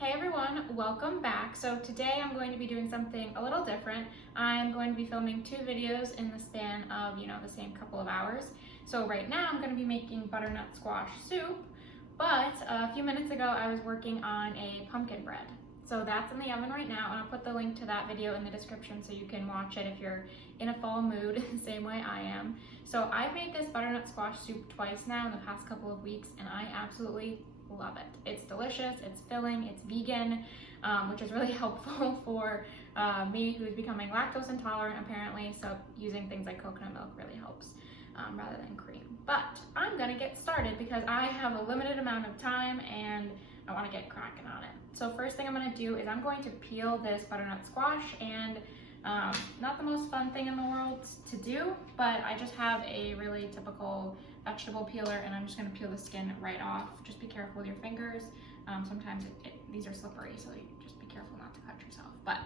Hey everyone, welcome back. So today I'm going to be doing something a little different. I'm going to be filming two videos in the span of, the same couple of hours. So right now I'm going to be making butternut squash soup, but a few minutes ago I was working on a pumpkin bread. So that's in the oven right now, and I'll put the link to that video in the description so you can watch it if you're in a fall mood, the same way I am. So I've made this butternut squash soup twice now in the past couple of weeks, and I absolutely love it. It's delicious, it's filling, it's vegan, which is really helpful for me who's becoming lactose intolerant apparently, so using things like coconut milk really helps rather than cream. But I'm gonna get started because I have a limited amount of time and I wanna get cracking on it. So first thing I'm gonna do is I'm going to peel this butternut squash, and not the most fun thing in the world to do, but I just have a really typical vegetable peeler and I'm just gonna peel the skin right off. Just be careful with your fingers. Sometimes these are slippery, so you just be careful not to cut yourself. But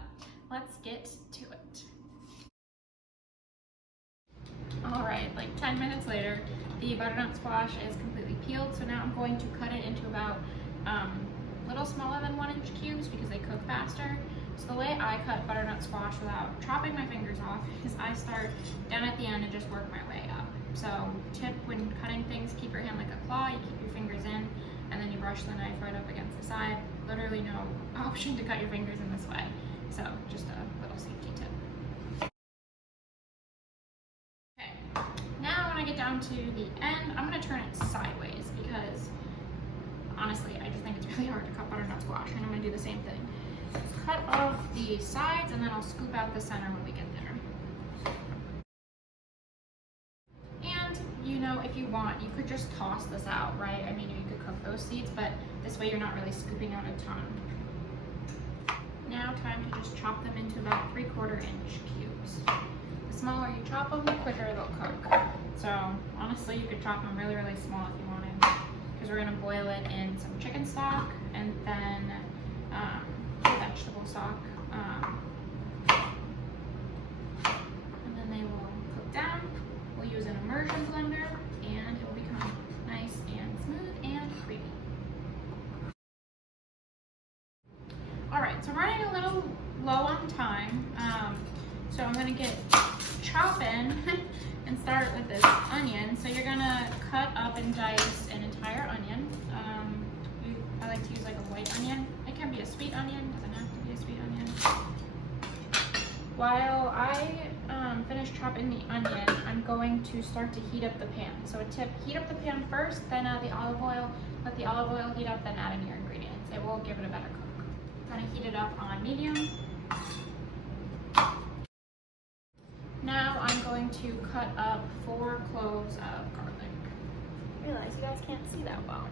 let's get to it. All right, like 10 minutes later, the butternut squash is completely peeled. So now I'm going to cut it into about a little smaller than 1-inch cubes because they cook faster. So the way I cut butternut squash without chopping my fingers off is I start down at the end and just work my way up. So tip when cutting things, keep your hand like a claw, you keep your fingers in, and then you brush the knife right up against the side. Literally no option to cut your fingers in this way. So just a little safety tip. Okay, now when I get down to the end, I'm gonna turn it sideways because honestly, I just think it's really hard to cut butternut squash, and I'm gonna do the same thing. Just cut off the sides and then I'll scoop out the center when we get there. If you want, you could just toss this out, right? I mean, you could cook those seeds, but this way you're not really scooping out a ton. Now time to just chop them into about 3/4-inch cubes. The smaller you chop them, the quicker they'll cook. So honestly, you could chop them really, really small if you wanted, because we're gonna boil it in some chicken stock and then vegetable stock. And then they will cook down. We'll use an immersion blender and it will become nice and smooth and creamy. All right, so I'm running a little low on time. So I'm gonna get chopping and start with this onion. So you're gonna cut up and dice an entire onion. I like to use like a white onion. It can be a sweet onion, doesn't have to be a sweet onion. While I finish chopping the onion, I'm going to start to heat up the pan. So a tip, heat up the pan first, then add the olive oil. Let the olive oil heat up, then add in your ingredients. It will give it a better cook. I'm gonna heat it up on medium. Now I'm going to cut up 4 cloves of garlic. I realize you guys can't see that well.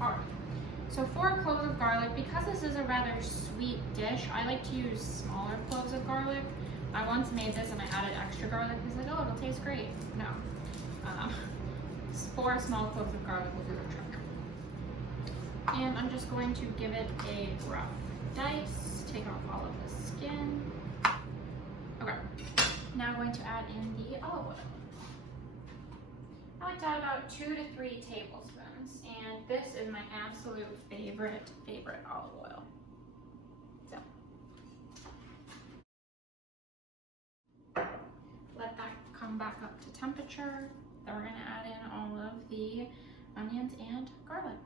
All right. So 4 cloves of garlic. Because this is a rather sweet dish, I like to use smaller cloves of garlic. I once made this and I added extra garlic. I was like, oh, it'll taste great. No. 4 small cloves of garlic will do the trick. And I'm just going to give it a rough dice, take off all of the skin. Okay. Now I'm going to add in the olive oil. I like to add about 2 to 3 tablespoons, and this is my absolute favorite olive oil. So, let that come back up to temperature. Then we're gonna add in all of the onions and garlic.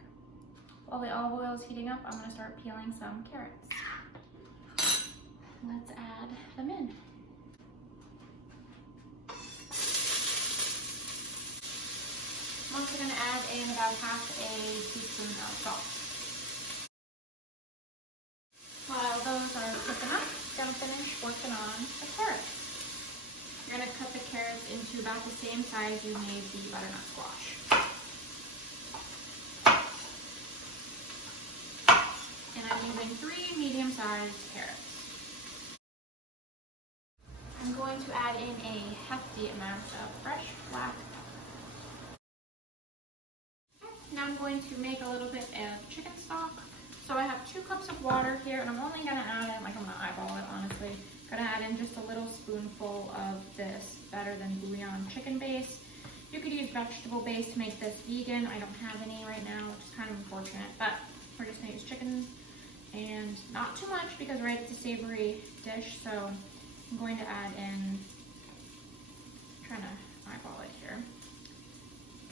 While the olive oil is heating up, I'm gonna start peeling some carrots. Let's add them in. I'm also going to add in about half a teaspoon of salt. While those are cooking up, I'm going to finish working on the carrots. You're going to cut the carrots into about the same size you made the butternut squash. And I'm using 3 medium-sized carrots. I'm going to add in a hefty amount of fresh black pepper. Now I'm going to make a little bit of chicken stock. So I have 2 cups of water here, and I'm only gonna add in, I'm gonna eyeball it honestly. Gonna add in just a little spoonful of this Better Than Bouillon chicken base. You could use vegetable base to make this vegan. I don't have any right now, which is kind of unfortunate, but We're just gonna use chicken and not too much because, right, it's a savory dish. So I'm going to add in, trying to eyeball it here.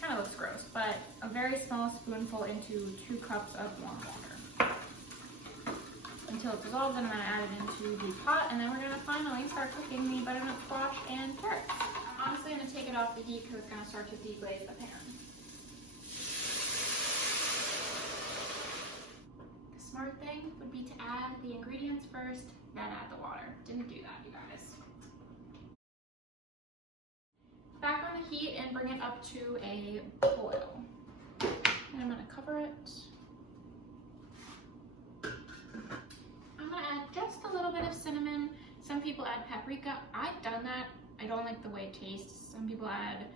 Kind of looks gross, but a very small spoonful into 2 cups of warm water. Until it dissolves, then I'm gonna add it into the pot, and then we're gonna finally start cooking the butternut squash and carrots. I'm honestly gonna take it off the heat because it's gonna start to deglaze the pan. The smart thing would be to add the ingredients first, then add the water. Didn't do that, you guys. Back on the heat and bring it up to a boil. And I'm gonna cover it. I'm gonna add just a little bit of cinnamon. Some people add paprika. I've done that. I don't like the way it tastes. Some people add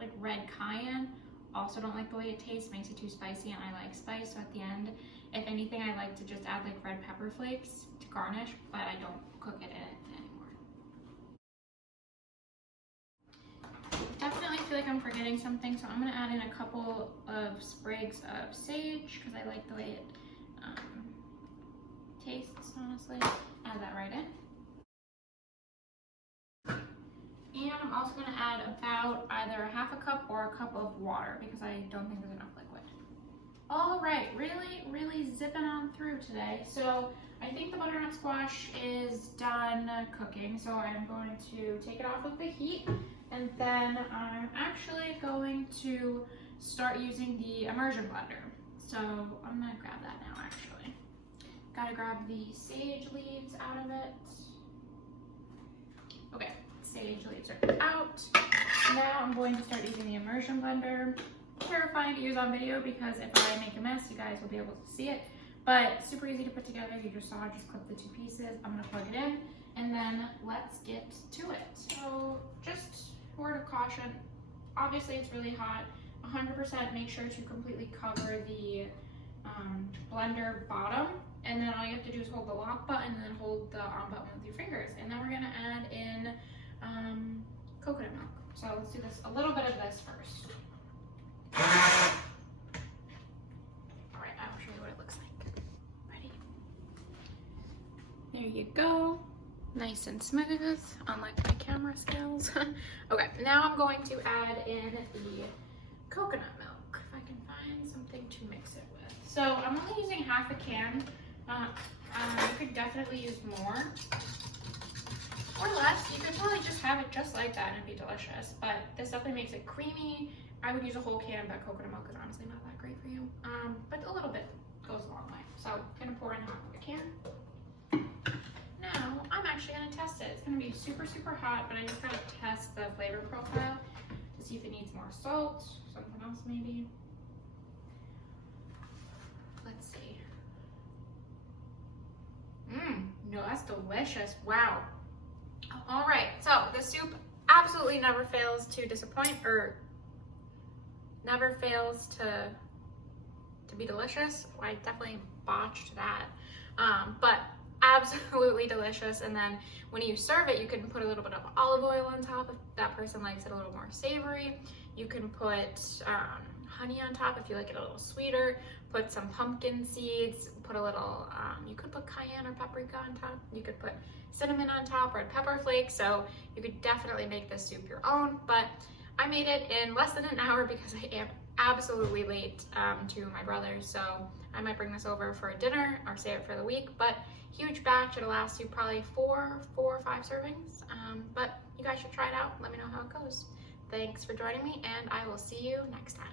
like red cayenne. Also don't like the way it tastes. Makes it too spicy, and I like spice. So at the end, if anything, I like to just add like red pepper flakes to garnish, but I don't cook it in it anymore. Definitely feel like I'm forgetting something, so I'm gonna add in a couple of sprigs of sage because I like the way it tastes, honestly. Add that right in. And I'm also gonna add about either a half a cup or a cup of water because I don't think there's enough liquid. All right, really zipping on through today. So I think the butternut squash is done cooking, so I'm going to take it off of the heat, and then I'm actually going to start using the immersion blender. So I'm gonna grab that now, actually. Gotta grab the sage leaves out of it. Okay, sage leaves are out. Now I'm going to start using the immersion blender. Terrifying to use on video because if I make a mess, you guys will be able to see it. But super easy to put together. You just saw, just clip the 2 pieces. I'm gonna plug it in, and then let's get to it. So just word of caution, obviously it's really hot. 100% make sure to completely cover the blender bottom, and then all you have to do is hold the lock button and then hold the on button with your fingers. And then we're gonna add in coconut milk. So let's do this, a little bit of this first. All right, I'll show you what it looks like. Ready? There you go. Nice and smooth, unlike my camera skills. Okay, now I'm going to add in the coconut milk, if I can find something to mix it with. So I'm only using half a can. You could definitely use more or less. You could probably just have it just like that and it'd be delicious, but this definitely makes it creamy. I would use a whole can, but coconut milk is honestly not that great for you. But a little bit goes a long way. So I'm gonna pour in half of a can. Now I'm actually gonna test it. It's gonna be super hot, but I just gotta test the flavor profile to see if it needs more salt, something else maybe. Let's see. No, that's delicious. Wow. All right, so the soup absolutely never fails to disappoint, or never fails to be delicious. I definitely botched that, but absolutely delicious. And then when you serve it, you can put a little bit of olive oil on top if that person likes it a little more savory. You can put honey on top if you like it a little sweeter. Put some pumpkin seeds, put a little, you could put cayenne or paprika on top. You could put cinnamon on top, red pepper flakes. So you could definitely make this soup your own, but I made it in less than an hour because I am absolutely late to my brother's. So I might bring this over for a dinner or save it for the week, but huge batch. It'll last you probably four or five servings. But you guys should try it out. Let me know how it goes. Thanks for joining me, and I will see you next time.